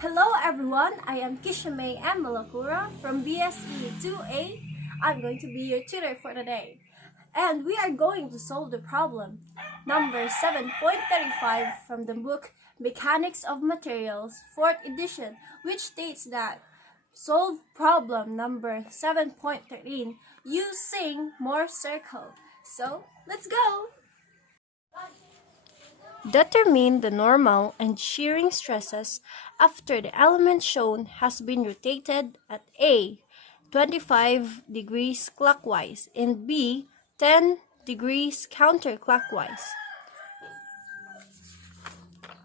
Hello everyone, I am Kishame M. Malakura from BSE 2A. I'm going to be your tutor for today. And we are going to solve the problem number 7.35 from the book Mechanics of Materials, 4th edition, which states that solve problem number 7.13 using mohr circle. So, let's go! Determine the normal and shearing stresses after the element shown has been rotated at A, 25 degrees clockwise and B, 10 degrees counterclockwise.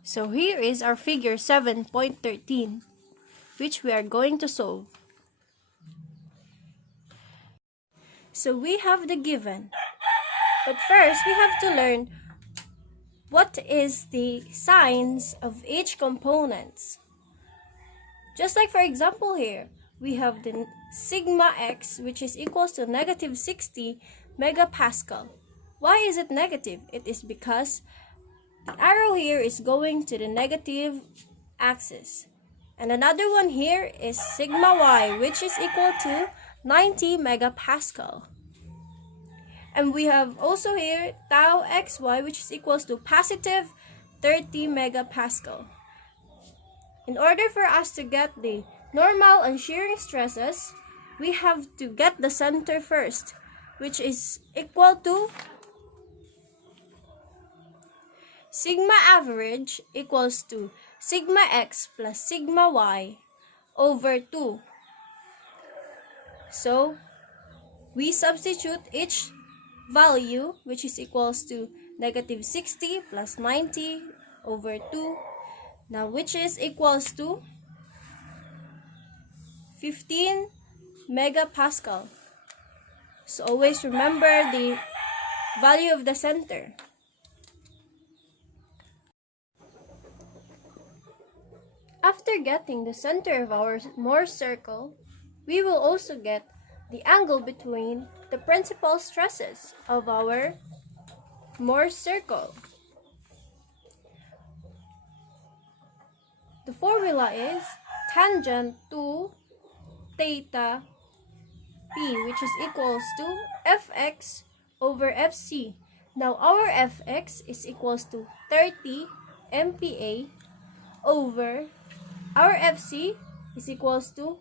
So here is our figure 7.13, which we are going to solve. So we have the given, but first we have to learn what is the signs of each components. Just like for example here, we have the sigma x, which is equals to negative 60 megapascal. Why is it negative? It is because the arrow here is going to the negative axis. And another one here is sigma y, which is equal to 90 megapascal. And we have also here tau xy, which is equals to positive 30 megapascal. In order for us to get the normal and shearing stresses, we have to get the center first, which is equal to sigma average equals to sigma x plus sigma y over 2. So, we substitute each value, which is equals to negative 60 plus 90 over 2, now which is equals to 15 megapascal. So always remember the value of the center. After getting the center of our mohr circle, we will also get the angle between the principal stresses of our mohr circle. The formula is tangent to theta p, which is equals to fx over fc. Now our fx is equals to 30 MPa over our fc is equals to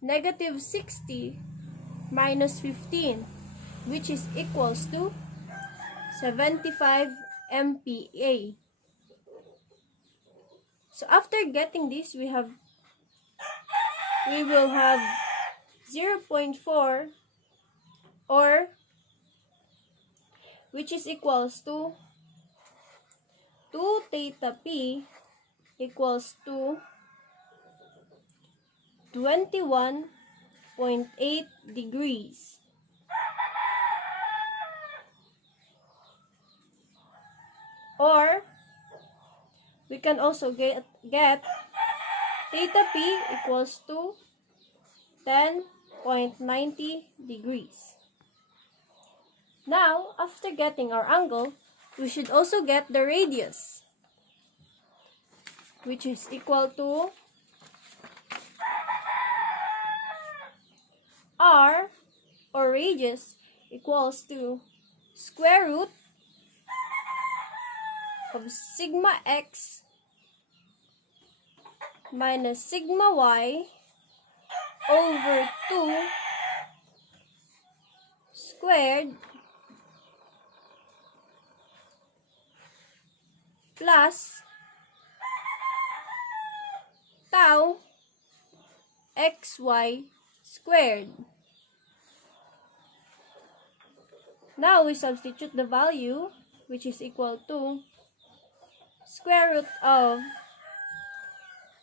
negative 60 minus 15, which is equals to 75 MPa. So after getting this, we will have 0.4, or which is equals to 2 theta p equals to 21.8 degrees. Or we can also get theta p equals to 10.90 degrees. Now, after getting our angle, we should also get the radius, which is equal to r, or radius, equals to square root of sigma x minus sigma y over 2 squared plus tau xy squared. Now we substitute the value, which is equal to square root of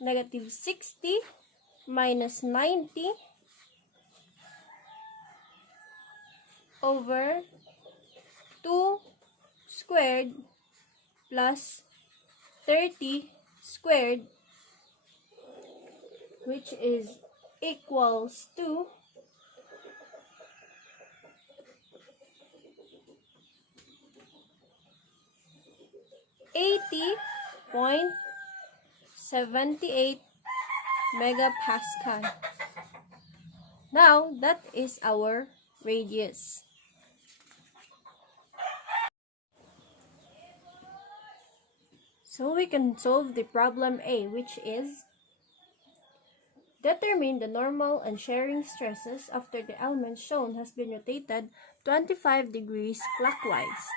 negative 60 minus 90 over 2 squared plus 30 squared, which is equals to 80.6 78 megapascal. Now, that is our radius. So we can solve the problem A, which is determine the normal and shearing stresses after the element shown has been rotated 25 degrees clockwise.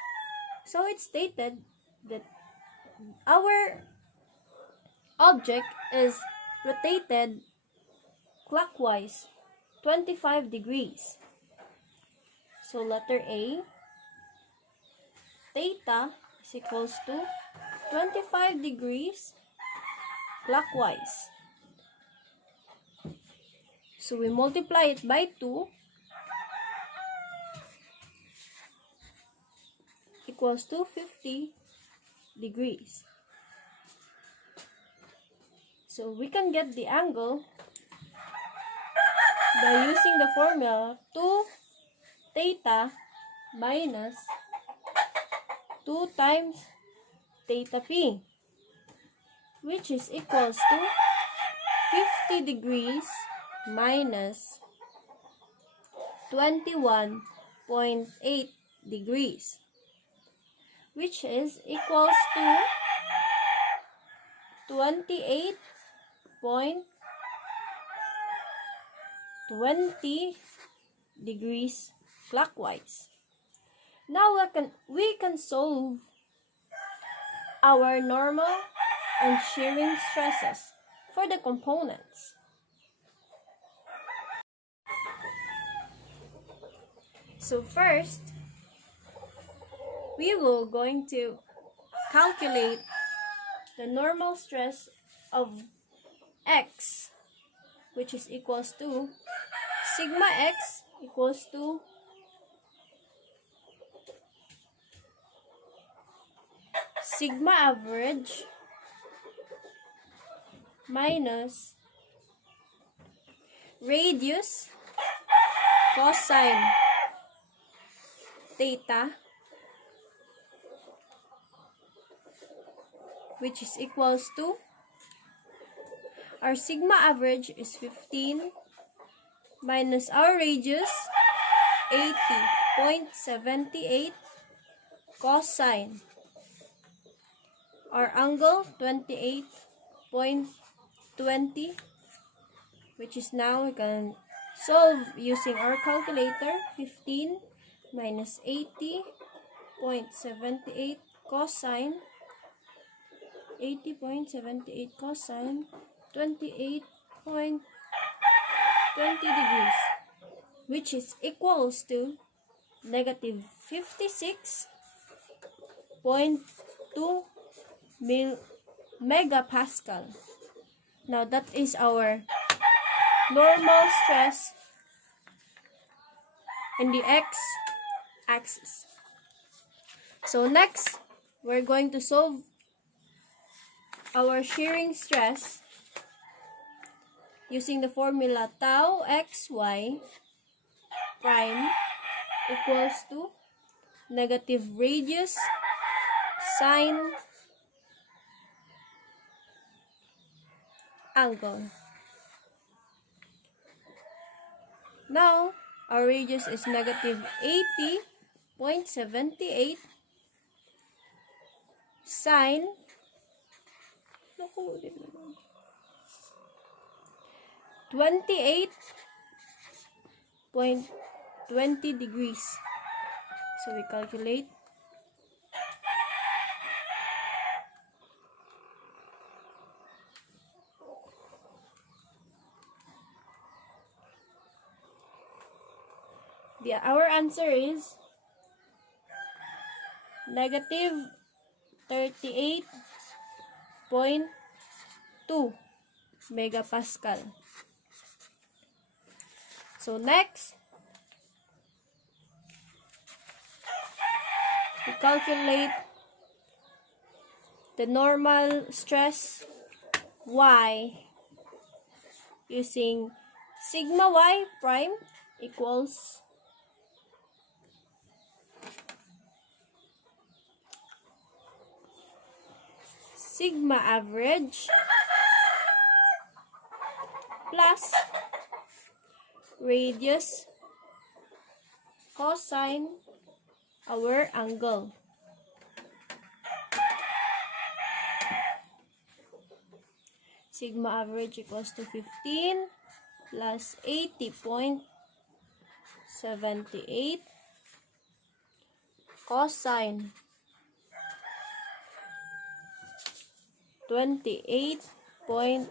So it's stated that our object is rotated clockwise 25 degrees. So letter A, theta is equals to 25 degrees clockwise. So we multiply it by 2 equals to 50 degrees. So we can get the angle by using the formula 2 theta minus 2 times theta p, which is equals to 50 degrees minus 21.8 degrees, which is equals to 28.20 degrees clockwise. Now we can solve our normal and shearing stresses for the components. So first, we will going to calculate the normal stress of X, which is equals to sigma X equals to sigma average minus radius cosine theta, which is equals to, our sigma average is 15 minus our radius 80.78 cosine our angle 28.20, which is now we can solve using our calculator. 15 minus 80.78 cosine 28.20 degrees, which is equals to negative 56.2 megapascal. Now that is our normal stress in the x-axis. So next, we're going to solve our shearing stress using the formula tau xy prime equals to negative radius sine angle. Now, our radius is negative 80.78 sine 28.20 degrees. So we calculate. Our answer is negative 38.2 megapascal. So next, we calculate the normal stress Y using sigma Y prime equals sigma average plus radius cosine our angle. Sigma average equals to 15 plus 80.78 cosine 28.2,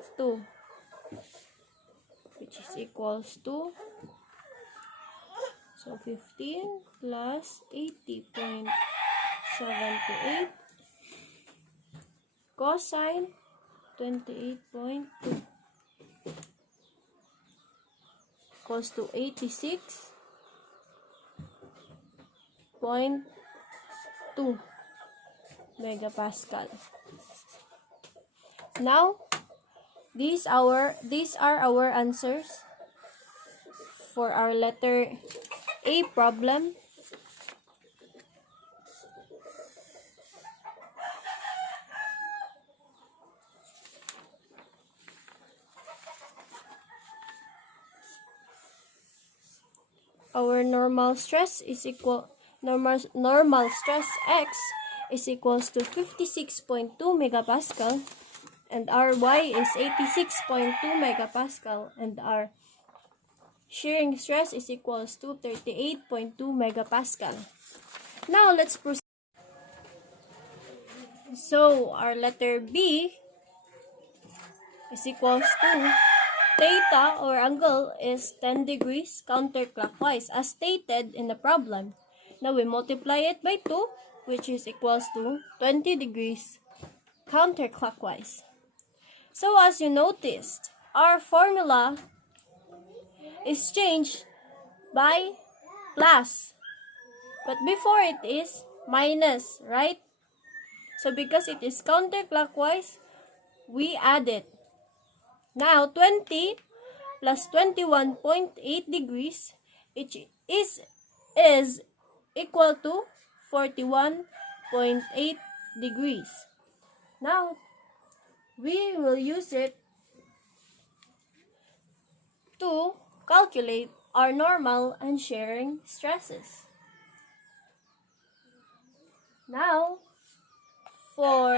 which is equals to, so 15 plus 80.78 cosine 28.2 equals to 86.2 megapascal. Now, these are our answers for our letter A problem. Our normal stress is normal stress X is equals to 56.2 megapascal, and our Y is 86.2 megapascal, and our shearing stress is equals to 38.2 megapascal. Now let's proceed. So our letter B is equals to theta, or angle, is 10 degrees counterclockwise as stated in the problem. Now we multiply it by 2, which is equals to 20 degrees counterclockwise. So as you noticed, our formula is changed by plus, but before it is minus, right? So because it is counterclockwise, we add it. Now 20 plus 21.8 degrees, which is equal to 41.8 degrees. Now we will use it to calculate our normal and shearing stresses. Now, for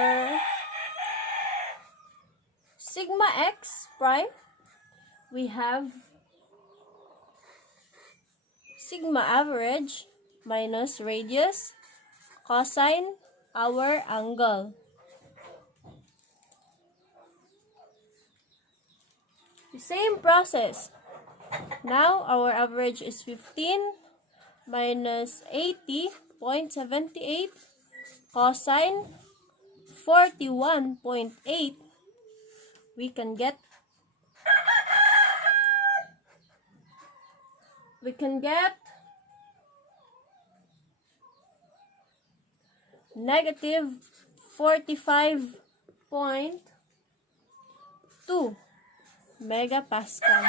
sigma x prime, we have sigma average minus radius cosine our angle. The same process. Now our average is 15 minus 80.78 cosine 41.8. We can get negative 45.2 megapascal.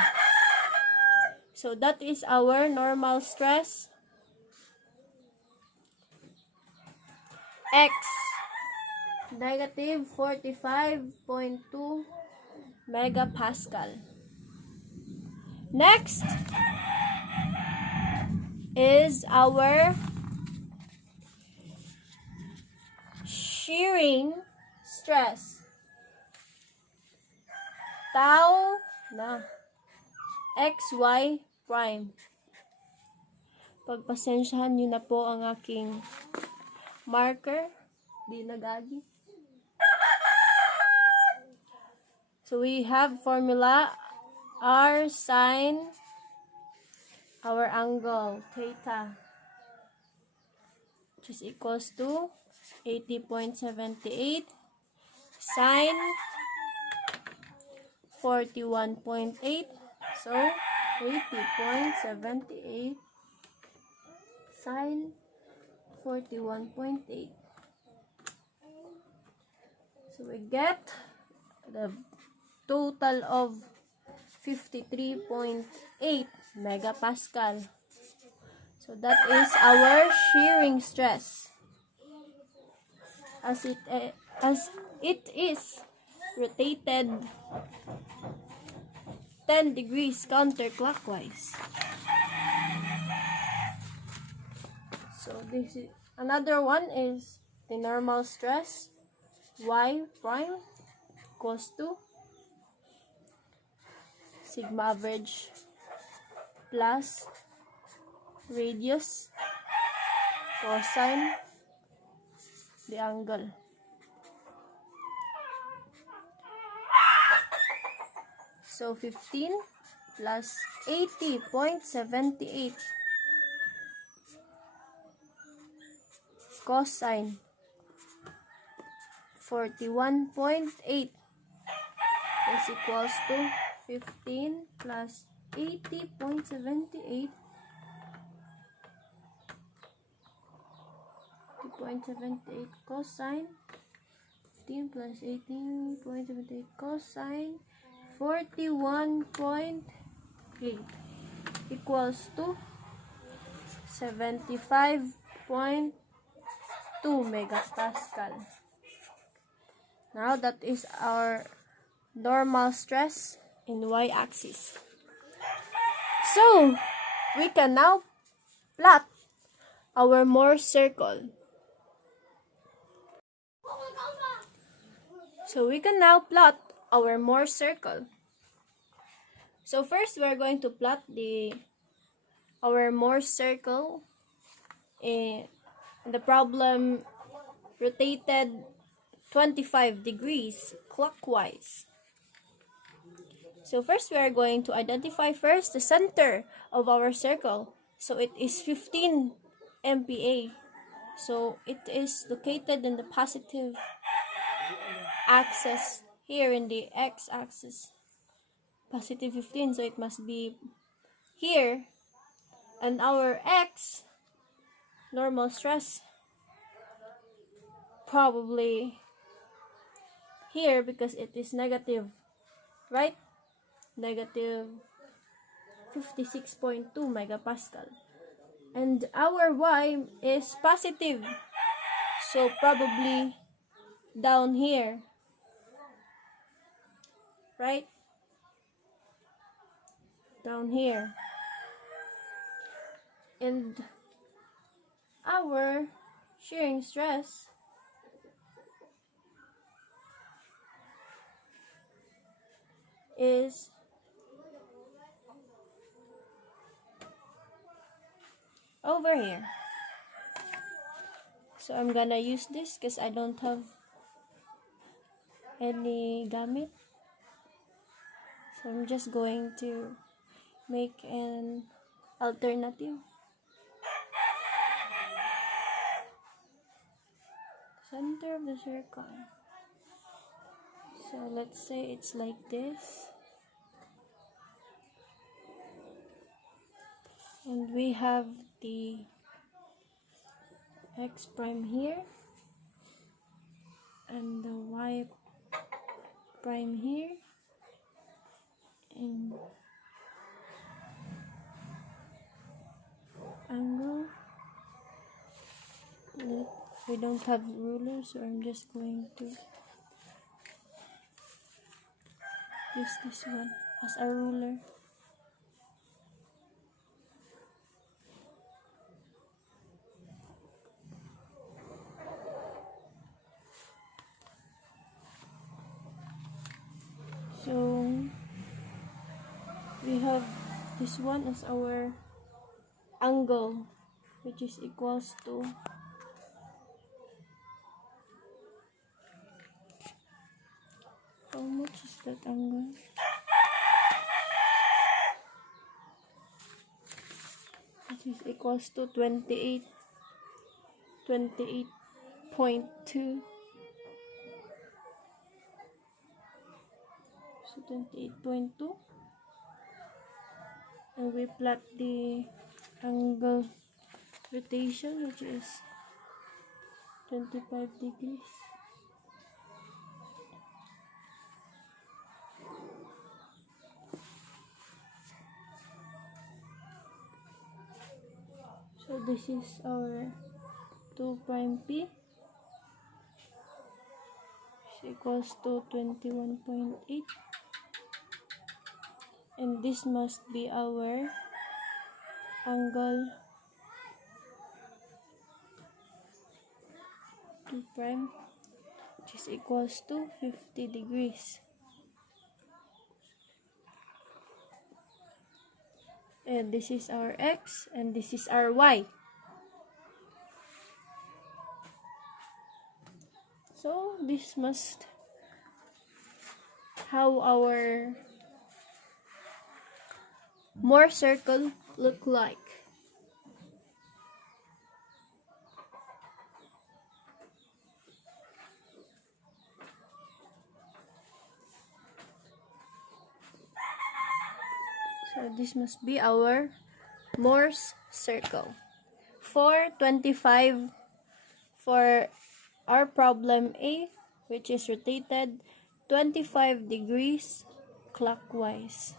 So that is our normal stress X, negative 45.2 megapascal. Next is our shearing stress. Tau na XY prime. Pagpasensyahan nyo na po ang aking marker. Di nagagi. So we have formula R sine our angle theta, which is equals to 80.78 sine 41.8. So 80.78 sine 41.8. So we get the total of 53.8 megapascal. So that is our shearing stress. As it is rotated 10 degrees counterclockwise. So this is another one is the normal stress. Y prime equals to sigma average plus radius cosine the angle. So 15 plus 80.78 cosine 41.8 is equals to 15 plus 80.78 cosine 15 plus 18.78 cosine 41.8 equals to 75.2 megapascal. Now that is our normal stress in y-axis. So we can now plot our Mohr circle. So first we are going to plot our Mohr circle. The problem rotated 25 degrees clockwise. So first we are going to identify first the center of our circle. So it is 15 MPa. So it is located in the positive axis here in the x-axis. Positive 15, so it must be here. And our x, normal stress, probably here because it is negative, right? Negative 56.2 megapascal. And our y is positive, so probably down here, right? Down here. And our shearing stress is over here. So I'm gonna use this because I don't have any gamit. So I'm just going to make an alternative. Center of the circle. So let's say it's like this. And we have the x prime here and the y prime here, and angle. We don't have rulers, so I'm just going to use this one as a ruler. So we have this one as our angle, which is equals to how much is that angle? Which is equals to 28.2. So 28.2, and we plot the angle rotation, which is 25 degrees. So this is our 2 prime P, which equals to 21.8, and this must be our angle 2 prime, which is equals to 50 degrees. And this is our x and this is our y. So this must how our mohr circle look like. So this must be our Mohr's circle. 425 for our problem A, which is rotated 25 degrees clockwise.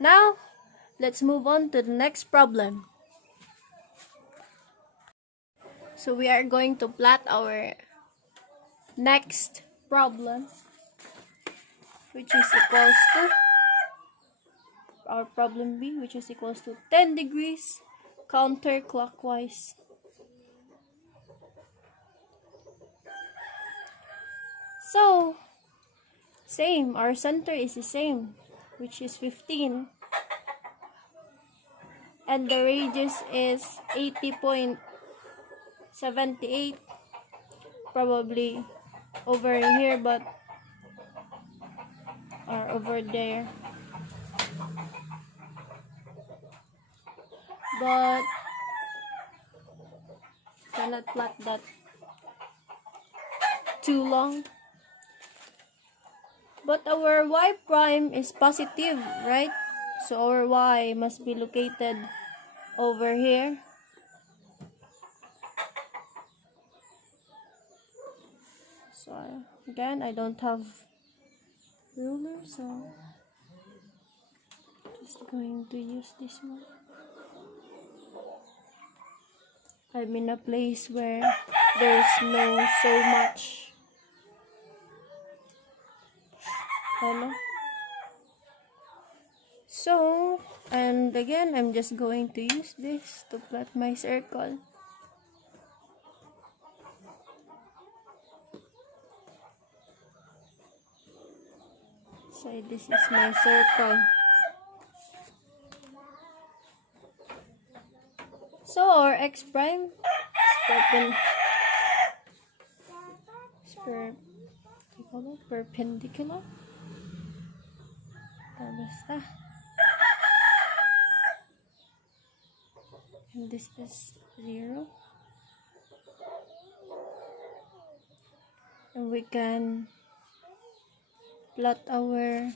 Now, let's move on to the next problem. So we are going to plot our next problem, which is equals to our problem B, which is equals to 10 degrees counterclockwise. So, same, our center is the same, which is 15. And the radius is 80.78. Probably over here, but or over there. But cannot plot that too long. But our y prime is positive, right? So our y must be located over here. So again, I don't have ruler, so just going to use this one. I'm in a place where there's no so much So, and again, I'm just going to use this to plot my circle. So this is my circle. So our x prime is perpendicular. Basta. And this is 0. And we can plot our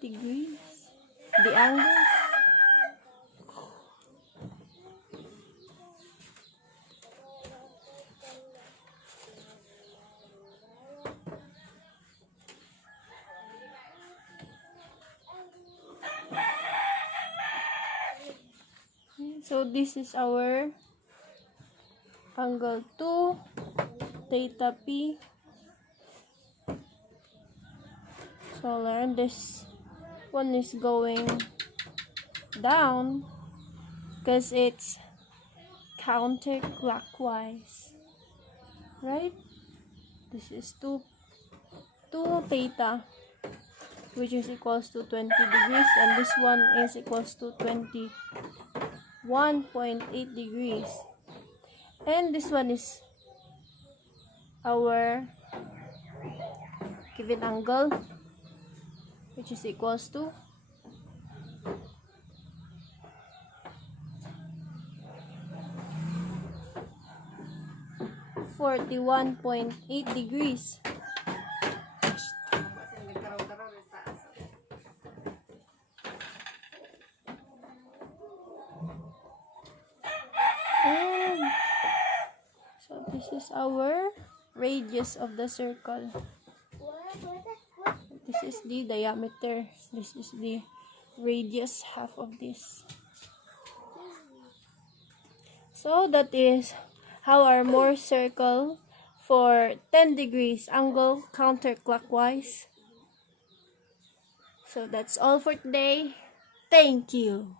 degrees, the angles. So this is our angle 2, theta p. So learn this one is going down because it's counterclockwise, right? This is 2 theta, which is equals to 20 degrees, and this one is equals to 21.8 degrees. And this one is our given angle, which is equals to 41.8 degrees. And so this is our radius of the circle. This is the diameter. This is the radius, half of this. So that is how our Mohr circle for 10 degrees angle counterclockwise. So that's all for today. Thank you.